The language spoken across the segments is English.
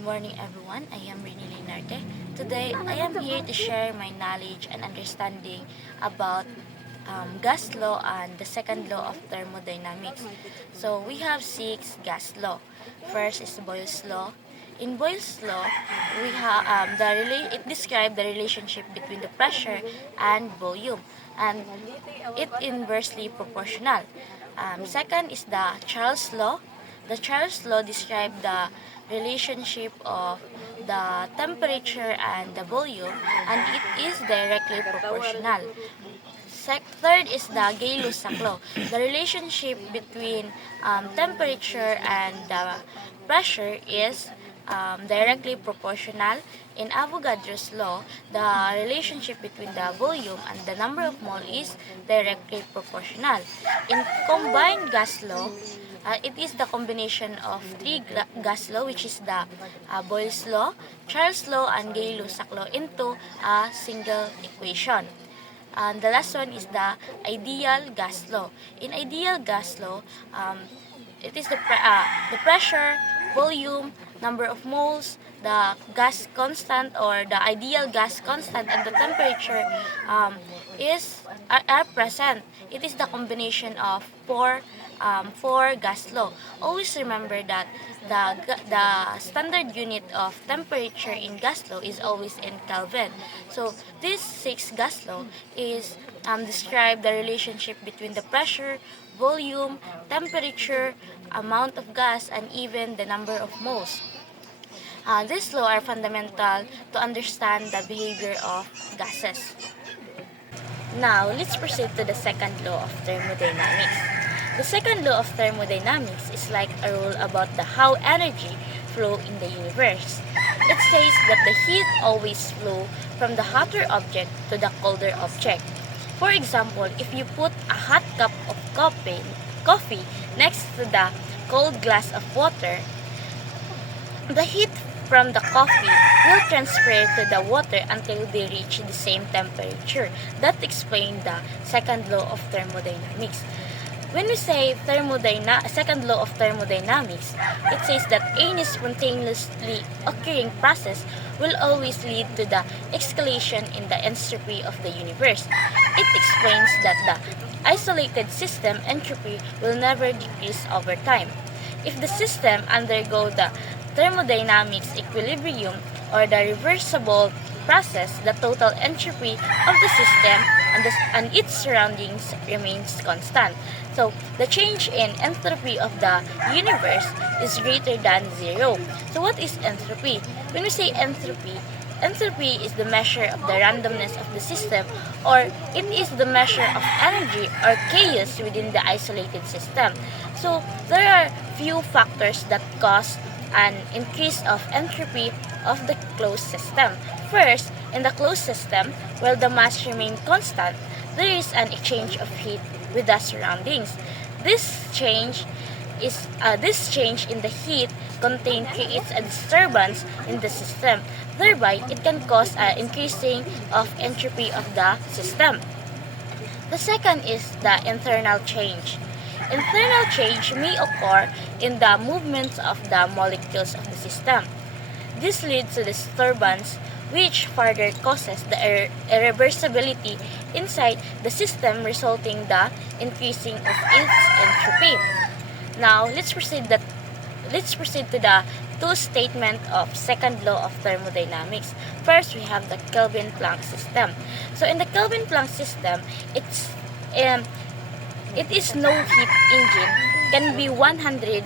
morning, everyone. I am Rini Linarte. Today, I am here to share my knowledge and understanding about gas law and the second law of thermodynamics. So, we have six gas law. First is Boyle's law. In Boyle's law, we have it describes the relationship between the pressure and volume, and it inversely proportional. Second is the Charles law. The Charles law describes the relationship of the temperature and the volume, and it is directly proportional. Third is the Gay-Lussac law. The relationship between temperature and the pressure is directly proportional. In Avogadro's law, the relationship between the volume and the number of mole is directly proportional. In combined gas law, it is the combination of three gas law, which is the Boyle's law, Charles law, and Gay-Lussac law into a single equation. And the last one is the ideal gas law. In ideal gas law, it is the pressure, volume, number of moles, the gas constant or the ideal gas constant, and the temperature are present. It is the combination of four gas law. Always remember that the standard unit of temperature in gas law is always in Kelvin. So this six gas law is describe the relationship between the pressure, volume, temperature, amount of gas, and even the number of moles. These laws are fundamental to understand the behavior of gases. Now, let's proceed to the second law of thermodynamics. The second law of thermodynamics is like a rule about the how energy flow in the universe. It says that the heat always flow from the hotter object to the colder object. For example, if you put a hot cup of coffee next to the cold glass of water, the heat from the coffee will transfer to the water until they reach the same temperature. That explains the second law of thermodynamics. When we say second law of thermodynamics, it says that any spontaneously occurring process will always lead to the escalation in the entropy of the universe. It explains that the isolated system entropy will never decrease over time. If the system undergo the thermodynamics equilibrium or the reversible process, the total entropy of the system and its surroundings remains constant. So, the change in entropy of the universe is greater than zero. So, what is entropy? When we say entropy, entropy is the measure of the randomness of the system, or it is the measure of energy or chaos within the isolated system. So, there are few factors that cause an increase of entropy of the closed system. First, in the closed system, while the mass remains constant, there is an exchange of heat with the surroundings. This change in the heat contained creates a disturbance in the system. Thereby, it can cause an increasing of entropy of the system. The second is the internal change. Internal change may occur in the movements of the molecules of the system. This leads to disturbance, which further causes the irreversibility inside the system, resulting the increasing of its entropy. Now, let's proceed to the two statement of second law of thermodynamics. First, we have the Kelvin-Planck system. So, in the Kelvin-Planck system, it is no heat engine, can be 100%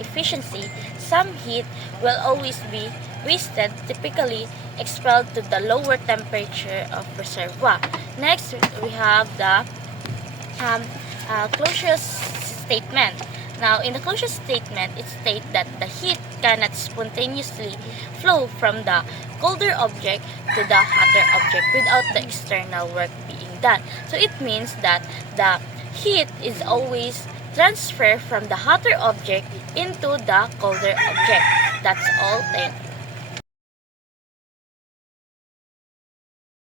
efficiency. Some heat will always be wasted, typically expelled to the lower temperature of reservoir. Next, we have the Clausius statement. Now, in the Clausius statement, it states that the heat cannot spontaneously flow from the colder object to the hotter object without the external work being done. So, it means that the heat is always transferred from the hotter object into the colder object. That's all. Thank you.